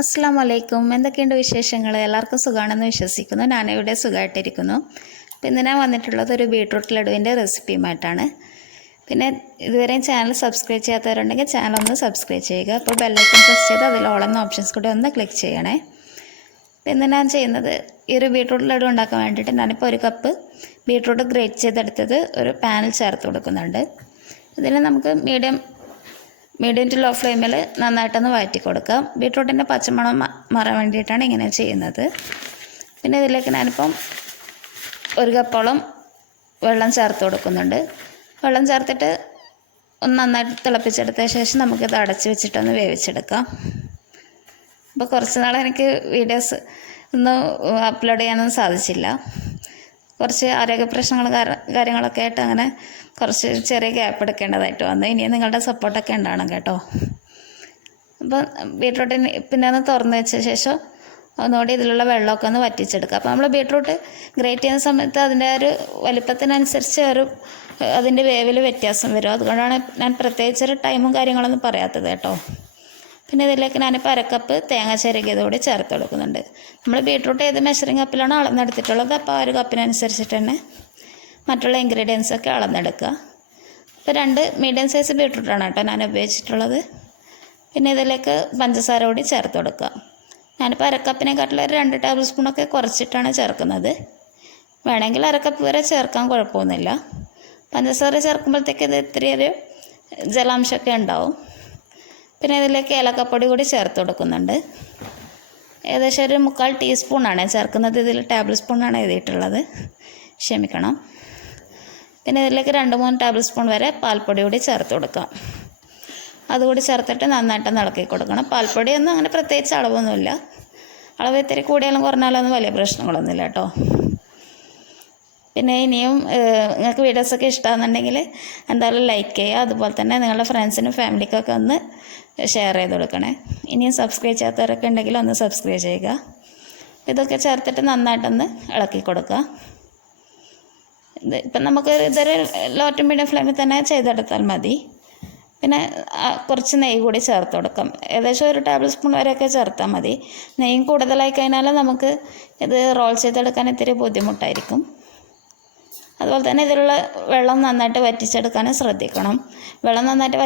അസ്സലാമു അലൈക്കും. എന്തൊക്കെയുണ്ട് വിശേഷങ്ങൾ? എല്ലാവർക്കും സുഖമാണെന്ന് വിശ്വസിക്കുന്നു. ഞാനിവിടെ സുഖമായിട്ടിരിക്കുന്നു. അപ്പോൾ ഇന്ന് ഞാൻ വന്നിട്ടുള്ളത് ഒരു ബീട്രൂട്ട് ലഡുവിൻ്റെ റെസിപ്പിയുമായിട്ടാണ്. പിന്നെ ഇതുവരെയും ചാനൽ സബ്സ്ക്രൈബ് ചെയ്യാത്തവരുണ്ടെങ്കിൽ ചാനൽ ഒന്ന് സബ്സ്ക്രൈബ് ചെയ്യുക. അപ്പോൾ ബെല്ലൈക്കൺ പ്രസ് ചെയ്ത് അതിൽ ഓൾ എന്ന ഓപ്ഷൻസ് കൂടി ഒന്ന് ക്ലിക്ക് ചെയ്യണേ. പിന്നെ ഞാൻ ചെയ്യുന്നത് ഈ ഒരു ബീട്രൂട്ട് ലഡു ഉണ്ടാക്കാൻ വേണ്ടിയിട്ട് ഞാനിപ്പോൾ ഒരു കപ്പ് ബീട്രൂട്ട് ഗ്രേറ്റ് ചെയ്തെടുത്തത് ഒരു പാനിൽ ചേർത്ത് കൊടുക്കുന്നുണ്ട്. ഇതിൽ നമുക്ക് മീഡിയം ടു ലോ ഫ്ലെയിമിൽ നന്നായിട്ടൊന്ന് വഴറ്റി കൊടുക്കാം. ബീട്രൂട്ടിൻ്റെ പച്ചമണം മാറാൻ വേണ്ടിയിട്ടാണ് ഇങ്ങനെ ചെയ്യുന്നത്. പിന്നെ ഇതിലേക്ക് ഞാനിപ്പം ഒരു കപ്പോളം വെള്ളം ചേർത്ത് കൊടുക്കുന്നുണ്ട്. വെള്ളം ചേർത്തിട്ട് ഒന്ന് നന്നായിട്ട് തിളപ്പിച്ചെടുത്ത ശേഷം നമുക്കിത് അടച്ച് വെച്ചിട്ടൊന്ന് വേവിച്ചെടുക്കാം. അപ്പോൾ കുറച്ച് നാൾ എനിക്ക് വീഡിയോസ് ഒന്നും അപ്ലോഡ് ചെയ്യാനൊന്നും സാധിച്ചില്ല. കുറച്ച് ആരോഗ്യ പ്രശ്നങ്ങൾ കാര്യങ്ങളൊക്കെ ആയിട്ട് അങ്ങനെ കുറച്ച് ചെറിയ ഗ്യാപ്പ് എടുക്കേണ്ടതായിട്ട് വന്നു. ഇനിയും നിങ്ങളുടെ സപ്പോർട്ടൊക്കെ ഉണ്ടാവണം കേട്ടോ. അപ്പോൾ ബീട്രൂട്ടിന് പിന്നെ ഒന്ന് തുറന്ന് വെച്ച ശേഷം ഒന്നുകൂടി ഇതിലുള്ള വെള്ളമൊക്കെ ഒന്ന് വറ്റിച്ചെടുക്കുക. അപ്പോൾ നമ്മൾ ബീട്രൂട്ട് ഗ്രേറ്റ് ചെയ്യുന്ന സമയത്ത് അതിൻ്റെ ഒരു വലിപ്പത്തിനനുസരിച്ച് അതിൻ്റെ വേവിൽ വ്യത്യാസം വരും. അതുകൊണ്ടാണ് ഞാൻ പ്രത്യേകിച്ചൊരു ടൈമും കാര്യങ്ങളൊന്നും പറയാത്തത് കേട്ടോ. പിന്നെ ഇതിലേക്ക് ഞാനിപ്പോൾ അരക്കപ്പ് തേങ്ങ ചിരകിയതോടെ ചേർത്ത് കൊടുക്കുന്നുണ്ട്. നമ്മൾ ബീട്രൂട്ട് ഏത് മെഷറിങ് കപ്പിലാണോ അളന്നെടുത്തിട്ടുള്ളത് അപ്പോൾ ആ ഒരു കപ്പിനനുസരിച്ചിട്ട് തന്നെ മറ്റുള്ള ഇൻഗ്രീഡിയൻസൊക്കെ അളന്നെടുക്കുക. ഇപ്പോൾ 2 മീഡിയം സൈസ് ബീട്രൂട്ടാണ് കേട്ടോ ഞാൻ ഉപയോഗിച്ചിട്ടുള്ളത്. പിന്നെ ഇതിലേക്ക് പഞ്ചസാര കൂടി ചേർത്ത് കൊടുക്കുക. ഞാനിപ്പോൾ അരക്കപ്പിനെക്കാട്ടിൽ ഒരു 2 ടേബിൾ സ്പൂണൊക്കെ കുറച്ചിട്ടാണ് ചേർക്കുന്നത്. വേണമെങ്കിൽ അരക്കപ്പ് വരെ ചേർക്കാൻ കുഴപ്പമൊന്നുമില്ല. പഞ്ചസാര ചേർക്കുമ്പോഴത്തേക്ക് ഇത് ഇത്തിരിയൊരു ജലാംശമൊക്കെ ഉണ്ടാവും. പിന്നെ ഇതിലേക്ക് ഏലക്കപ്പൊടി കൂടി ചേർത്ത് കൊടുക്കുന്നുണ്ട്. ഏകദേശം ഒരു 3/4 ടീസ്പൂണാണ് ചേർക്കുന്നത്. ഇതിൽ ടേബിൾ സ്പൂണാണ് എഴുതിയിട്ടുള്ളത്, ക്ഷമിക്കണം. പിന്നെ ഇതിലേക്ക് 2-3 ടേബിൾ സ്പൂൺ വരെ പാൽപ്പൊടി കൂടി ചേർത്ത് കൊടുക്കാം. അതുകൂടി ചേർത്തിട്ട് നന്നായിട്ട് ഇളക്കി കൊടുക്കണം. പാൽപ്പൊടിയൊന്നും അങ്ങനെ പ്രത്യേകിച്ച് അളവൊന്നുമില്ല. അളവ് ഇത്തിരി കൂടിയാലും കുറഞ്ഞാലൊന്നും വലിയ പ്രശ്നങ്ങളൊന്നുമില്ല കേട്ടോ. പിന്നെ ഇനിയും നിങ്ങൾക്ക് വീഡിയോസൊക്കെ ഇഷ്ടമാണെന്നുണ്ടെങ്കിൽ എന്തായാലും ലൈക്ക് ചെയ്യുക. അതുപോലെ തന്നെ നിങ്ങളുടെ ഫ്രണ്ട്സിനും ഫാമിലിക്കൊക്കെ ഒന്ന് ഷെയർ ചെയ്ത് കൊടുക്കണേ. ഇനിയും സബ്സ്ക്രൈബ് ചെയ്യാത്തവരൊക്കെ ഉണ്ടെങ്കിൽ ഒന്ന് സബ്സ്ക്രൈബ് ചെയ്യുക. ഇതൊക്കെ ചേർത്തിട്ട് നന്നായിട്ടൊന്ന് ഇളക്കി കൊടുക്കുക. ഇപ്പം നമുക്ക് ഇതൊരു ലോ ടു മീഡിയം ഫ്ലെയിമിൽ തന്നെ ചെയ്തെടുത്താൽ മതി. പിന്നെ കുറച്ച് നെയ്യ് കൂടി ചേർത്ത് കൊടുക്കാം. ഏകദേശം ഒരു ടേബിൾ സ്പൂൺ വരെയൊക്കെ ചേർത്താൽ മതി. നെയ്യും കൂടുതലായി കഴിഞ്ഞാൽ നമുക്ക് ഇത് റോൾ ചെയ്തെടുക്കാൻ ഇത്തിരി ബുദ്ധിമുട്ടായിരിക്കും. അതുപോലെ തന്നെ ഇതിലുള്ള വെള്ളം നന്നായിട്ട് വറ്റിച്ചെടുക്കാനും ശ്രദ്ധിക്കണം. വെള്ളം നന്നായിട്ട്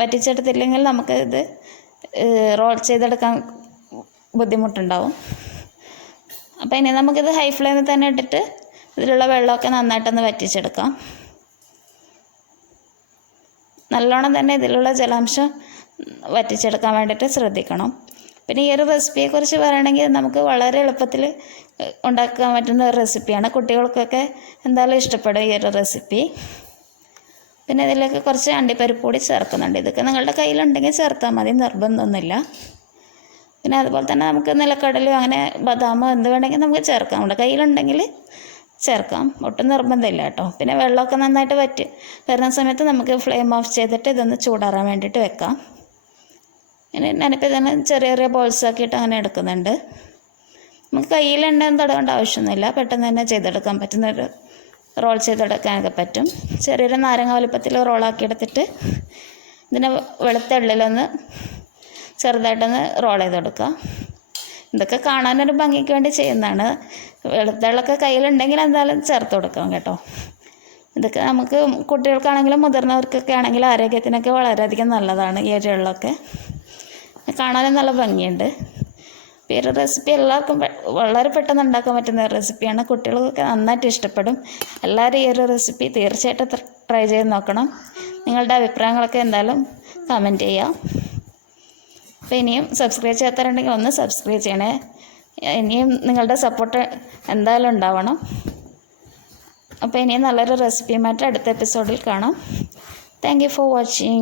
വറ്റിച്ചെടുത്തില്ലെങ്കിൽ നമുക്ക് ഇത് റോൾ ചെയ്തെടുക്കാൻ ബുദ്ധിമുട്ടുണ്ടാവും. അപ്പോൾ ഇനി നമുക്കിത് ഹൈ ഫ്ലെയിമിൽ തന്നെ ഇട്ടിട്ട് ഇതിലുള്ള വെള്ളമൊക്കെ നന്നായിട്ടൊന്ന് വറ്റിച്ചെടുക്കാം. നല്ലോണം തന്നെ ഇതിലുള്ള ജലാംശം വറ്റിച്ചെടുക്കാൻ വേണ്ടിയിട്ട് ശ്രദ്ധിക്കണം. പിന്നെ ഈ ഒരു റെസിപ്പിയെക്കുറിച്ച് പറയുകയാണെങ്കിൽ നമുക്ക് വളരെ എളുപ്പത്തിൽ ഉണ്ടാക്കാൻ പറ്റുന്ന ഒരു റെസിപ്പിയാണ്. കുട്ടികൾക്കൊക്കെ എന്തായാലും ഇഷ്ടപ്പെടും ഈ ഒരു റെസിപ്പി. പിന്നെ ഇതിലേക്ക് കുറച്ച് അണ്ടിപ്പരിപ്പ് കൂടി ചേർക്കുന്നുണ്ട്. ഇതൊക്കെ നിങ്ങളുടെ കയ്യിലുണ്ടെങ്കിൽ ചേർത്താൽ മതി, നിർബന്ധമൊന്നുമില്ല. പിന്നെ അതുപോലെ തന്നെ നമുക്ക് നിലക്കടലയോ അങ്ങനെ ബദാമോ എന്ത് വേണമെങ്കിൽ നമുക്ക് ചേർക്കാം. നമ്മുടെ കയ്യിലുണ്ടെങ്കിൽ ചേർക്കാം, ഒട്ടും നിർബന്ധമില്ല കേട്ടോ. പിന്നെ വെള്ളമൊക്കെ നന്നായിട്ട് വരുന്ന സമയത്ത് നമുക്ക് ഫ്ലെയിം ഓഫ് ചെയ്തിട്ട് ഇതൊന്ന് ചൂടാറാൻ വേണ്ടിയിട്ട് വെക്കാം. പിന്നെ ഞാനിപ്പോൾ ഇതിനെ ചെറിയ ചെറിയ ബോൾസ് ആക്കിയിട്ട് അങ്ങനെ എടുക്കുന്നുണ്ട്. നമുക്ക് കയ്യിൽ എണ്ണയൊന്നും തടവേണ്ട ആവശ്യമൊന്നുമില്ല. പെട്ടെന്ന് തന്നെ ചെയ്തെടുക്കാൻ പറ്റുന്നൊരു റോൾ ചെയ്തെടുക്കാനൊക്കെ പറ്റും. ചെറിയൊരു നാരങ്ങ വലുപ്പത്തിൽ റോളാക്കി എടുത്തിട്ട് ഇതിനെ വെളുത്ത എള്ളിലൊന്ന് ചെറുതായിട്ടൊന്ന് റോൾ ചെയ്തെടുക്കുക. ഇതൊക്കെ കാണാനൊരു ഭംഗിക്ക് വേണ്ടി ചെയ്യുന്നതാണ്. വെളുത്ത എള്ളൊക്കെ കയ്യിലുണ്ടെങ്കിൽ എന്തായാലും ചേർത്ത് കൊടുക്കാം കേട്ടോ. ഇതൊക്കെ നമുക്ക് കുട്ടികൾക്കാണെങ്കിലും മുതിർന്നവർക്കൊക്കെ ആണെങ്കിലും ആരോഗ്യത്തിനൊക്കെ വളരെയധികം നല്ലതാണ് ഈ ഒരു എള്ളൊക്കെ. കാണാനും നല്ല ഭംഗിയുണ്ട്. ഈ ഒരു റെസിപ്പി എല്ലാവർക്കും വളരെ പെട്ടെന്ന് ഉണ്ടാക്കാൻ പറ്റുന്ന റെസിപ്പിയാണ്. കുട്ടികൾക്കൊക്കെ നന്നായിട്ട് ഇഷ്ടപ്പെടും. എല്ലാവരും ഈ ഒരു റെസിപ്പി തീർച്ചയായിട്ടും ട്രൈ ചെയ്ത് നോക്കണം. നിങ്ങളുടെ അഭിപ്രായങ്ങളൊക്കെ എന്തായാലും കമൻറ്റ് ചെയ്യാം. അപ്പോൾ ഇനിയും സബ്സ്ക്രൈബ് ചെയ്യാത്തവരുണ്ടെങ്കിൽ ഒന്ന് സബ്സ്ക്രൈബ് ചെയ്യണേ. ഇനിയും നിങ്ങളുടെ സപ്പോർട്ട് എന്തായാലും ഉണ്ടാവണം. അപ്പോൾ ഇനിയും നല്ലൊരു റെസിപ്പിയുമായിട്ട് അടുത്ത എപ്പിസോഡിൽ കാണാം. Thank you for watching.